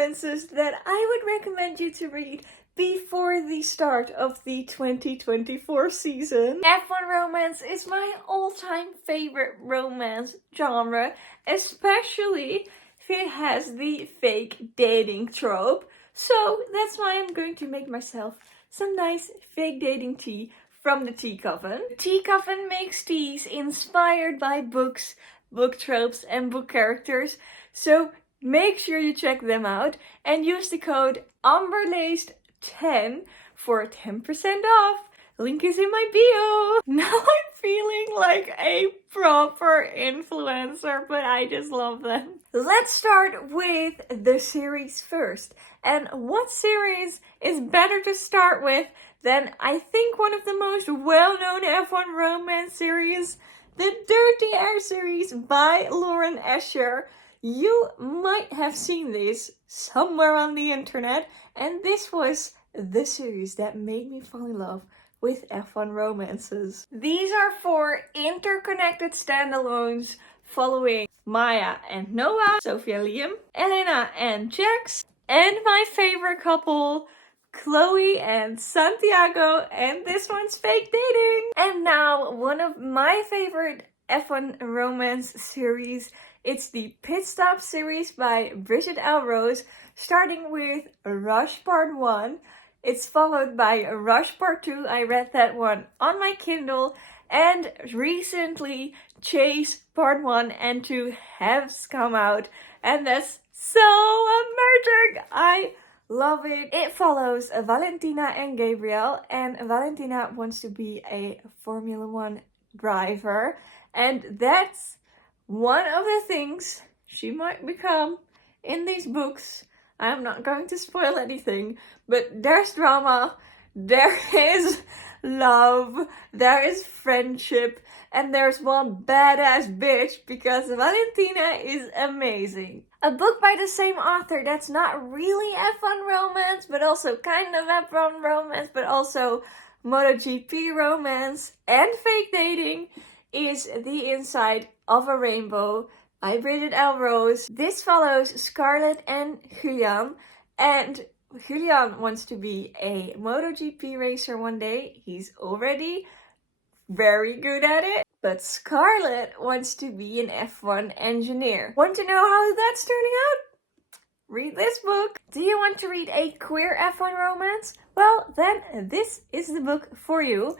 romances that I would recommend you to read before the start of the 2024 season. F1 romance is my all-time favorite romance genre, especially if it has the fake dating trope. So that's why I'm going to make myself some nice fake dating tea from the tea coven. The tea coven makes teas inspired by books, book tropes, and book characters. So make sure you check them out and use the code AmberLaced10 for 10% off. Link is in my bio. Now I'm feeling like a proper influencer, but I just love them. Let's start with the series first. And what series is better to start with than I think one of the most well-known F1 romance series, the Dirty Air series by Lauren Escher. You might have seen this somewhere on the internet, and this was the series that made me fall in love with F1 romances. These are 4 interconnected standalones following Maya and Noah, Sophie and Liam, Elena and Jax, and my favorite couple, Chloe and Santiago, and this one's fake dating. And now one of my favorite F1 romance series. It's the Pit Stop series by Bridget L. Rose, starting with Rush Part 1. It's followed by Rush Part 2. I read that one on my Kindle. And recently, Chase Part 1 and 2 have come out. And that's so amazing! I love it. It follows Valentina and Gabriel. And Valentina wants to be a Formula 1 driver. And that's one of the things she might become in these books. I'm not going to spoil anything, but there's drama, there is love, there is friendship, and there's one badass bitch because Valentina is amazing. A book by the same author that's not really F1 romance, but also kind of F1 romance, but also MotoGP romance and fake dating is The Inside of a Rainbow by Bridget L. Rose. This follows Scarlett and Julian, and Julian wants to be a MotoGP racer one day. He's already very good at it, but Scarlett wants to be an F1 engineer. Want to know how that's turning out? Read this book. Do you want to read a queer F1 romance? Well, then this is the book for you.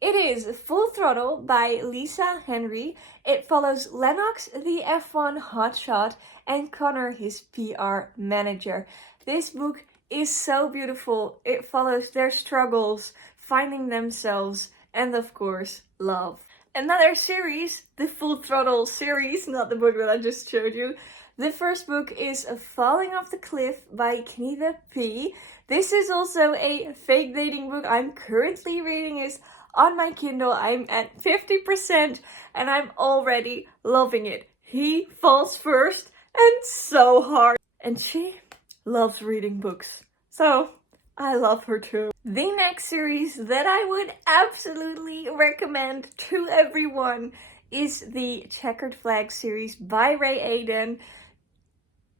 It is Full Throttle by Lisa Henry. It follows Lennox, the F1 hotshot, and Connor, his PR manager. This book is so beautiful. It follows their struggles, finding themselves, and of course, love. Another series, the Full Throttle series, not the book that I just showed you. The first book is Falling Off the Cliff by Knita P. This is also a fake dating book. I'm currently reading it on my Kindle. I'm at 50% and I'm already loving it. He falls first and so hard. And she loves reading books. So I love her too. The next series that I would absolutely recommend to everyone is the Checkered Flag series by Ray Aiden,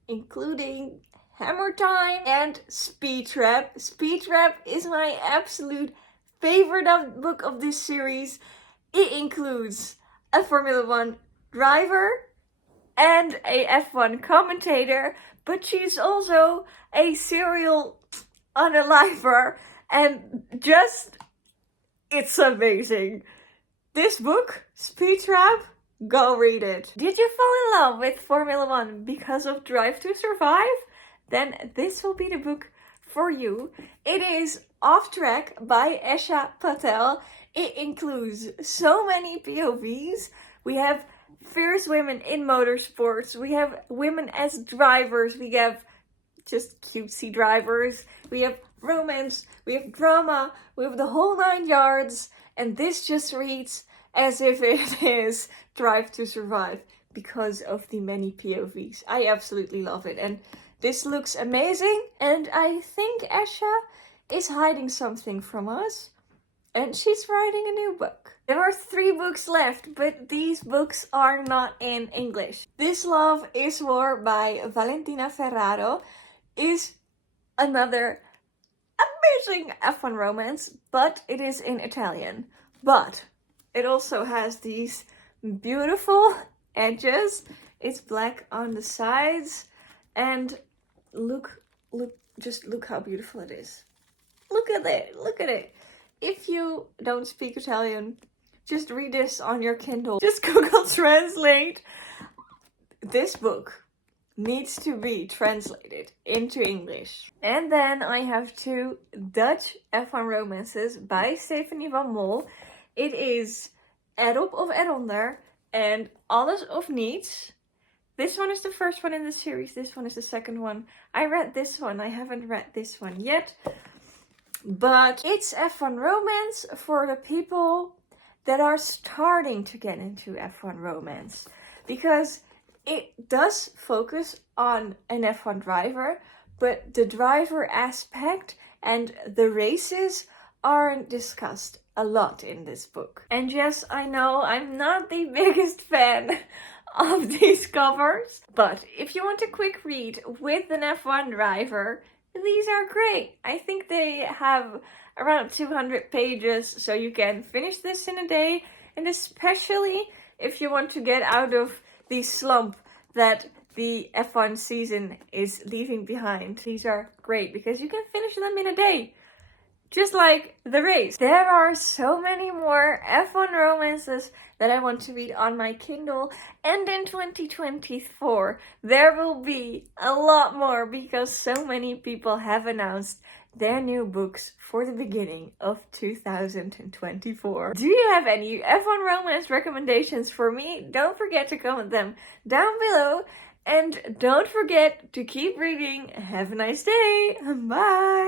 including Hammer Time and Speed Trap. Speed Trap is my absolute favorite book of this series. It includes a Formula 1 driver and a F1 commentator, but she's also a serial unaliver, and just, it's amazing. This book, Speed Trap, go read it. Did you fall in love with Formula 1 because of Drive to Survive? Then this will be the book for you. It is Off Track by Esha Patel. It includes so many POVs. We have fierce women in motorsports. We have women as drivers. We have just cutesy drivers. We have romance. We have drama. We have the whole 9 yards. And this just reads as if it is Drive to Survive because of the many POVs. I absolutely love it. And this looks amazing. And I think Esha is hiding something from us. And she's writing a new book. There are 3 books left, but these books are not in English. This Love is War by Valentina Ferraro. is another amazing F1 romance, but it is in Italian. But it also has these beautiful edges. It's black on the sides, and just look how beautiful it is. Look at it. If you don't speak Italian, just read this on your Kindle. Just Google Translate. This book needs to be translated into English. And then I have 2 Dutch F1 romances by Stephanie van Mol. It is Erop of Eronder and Alles of Niets. This one is the first one in the series. This one is the second one. I read this one. I haven't read this one yet. But it's F1 romance for the people that are starting to get into F1 romance. Because it does focus on an F1 driver, but the driver aspect and the races aren't discussed a lot in this book. And yes, I know I'm not the biggest fan of these covers, but if you want a quick read with an F1 driver, these are great. I think they have around 200 pages, so you can finish this in a day. And especially if you want to get out of the slump that the F1 season is leaving behind, these are great because you can finish them in a day. Just like the race. There are so many more F1 romances that I want to read on my Kindle. And in 2024, there will be a lot more because so many people have announced their new books for the beginning of 2024. Do you have any F1 romance recommendations for me? Don't forget to comment them down below. And don't forget to keep reading. Have a nice day. Bye.